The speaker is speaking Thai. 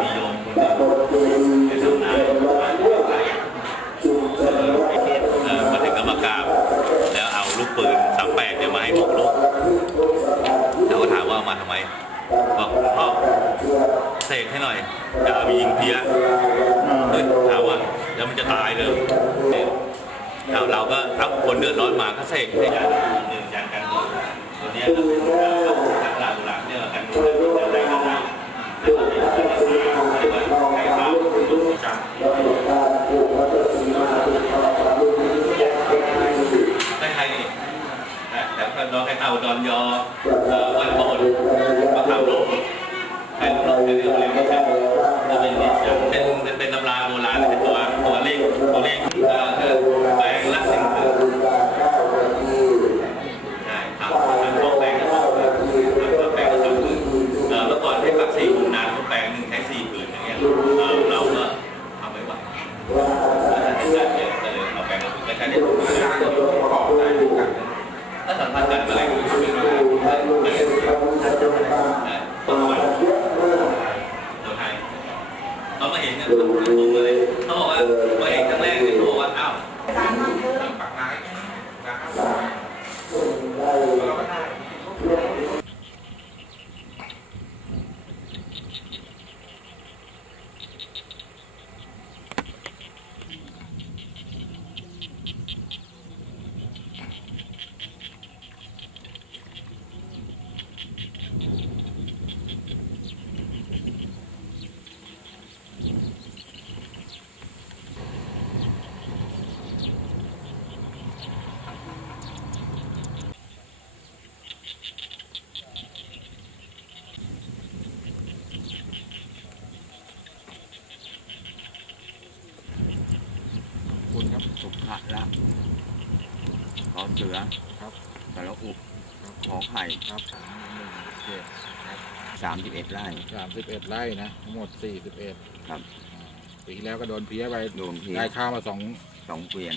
มียิงคนหนึ่งไปทำนาเออมาถึงก็มากราบแล้วเอาลูกปืนสามแปดเนี่ยมาให้บอกลูกแล้วก็ถามว่ามาทำไมบอกพ่อเสกให้หน่อยจะเอาไปยิงเพี้ยเฮ้ยถามว่าแล้วมันจะตายเลยเราเราก็เอาคนเดือดร้อนมาก็เสกให้ยาหนึ่งยากันตัวตัวนี้ก็เป็น อนไข่เต่าดอนยอวันโบนมะขามโลกใครรู้หรอกเป็นเรื่องอะไรไม่ใช่จะเป็นเป็นเป็นตำราโบราณเป็นตัวตัวเลขตัวเลขเอ่อคือแบงค์ละสิ่งคือใช่ครับเป็นพวกแบงค์ละพวกแบงค์ละสองคือเอ่อเมื่อก่อนให้ปักสี่ผืนนานพวกแบงค์หนึ่งใช้สี่ผืนอย่างเงี้ยเอ่อเราก็ทำไม่ไหวแล้วแต่เนี่ยก็เลยเอาแบงค์ละผืนไม่ใช่เนี่ย ถ้าสัมพันธ์กันอะไรก็ไม่รู้ตัววันตัวไทยเขามาเห็นกันทุกคนเลยเขาบอกว่ามาเห็นครั้งแรกเนี่ยเขาบอกว่าอ้าวปักไม้นะครับคุณ ครับสุภะละขอเสือครับสระอุขอไข่ครับสามหนึ่งเจ็ดครับสามสิบเอ็ดไร่สามสิบเอ็ดไร่นะทั้งหมดสี่สิบเอ็ดครับ ปีที่แล้วก็โดนเพี้ยไปรวมที่ได้ข้าวมาสองสองเกวียน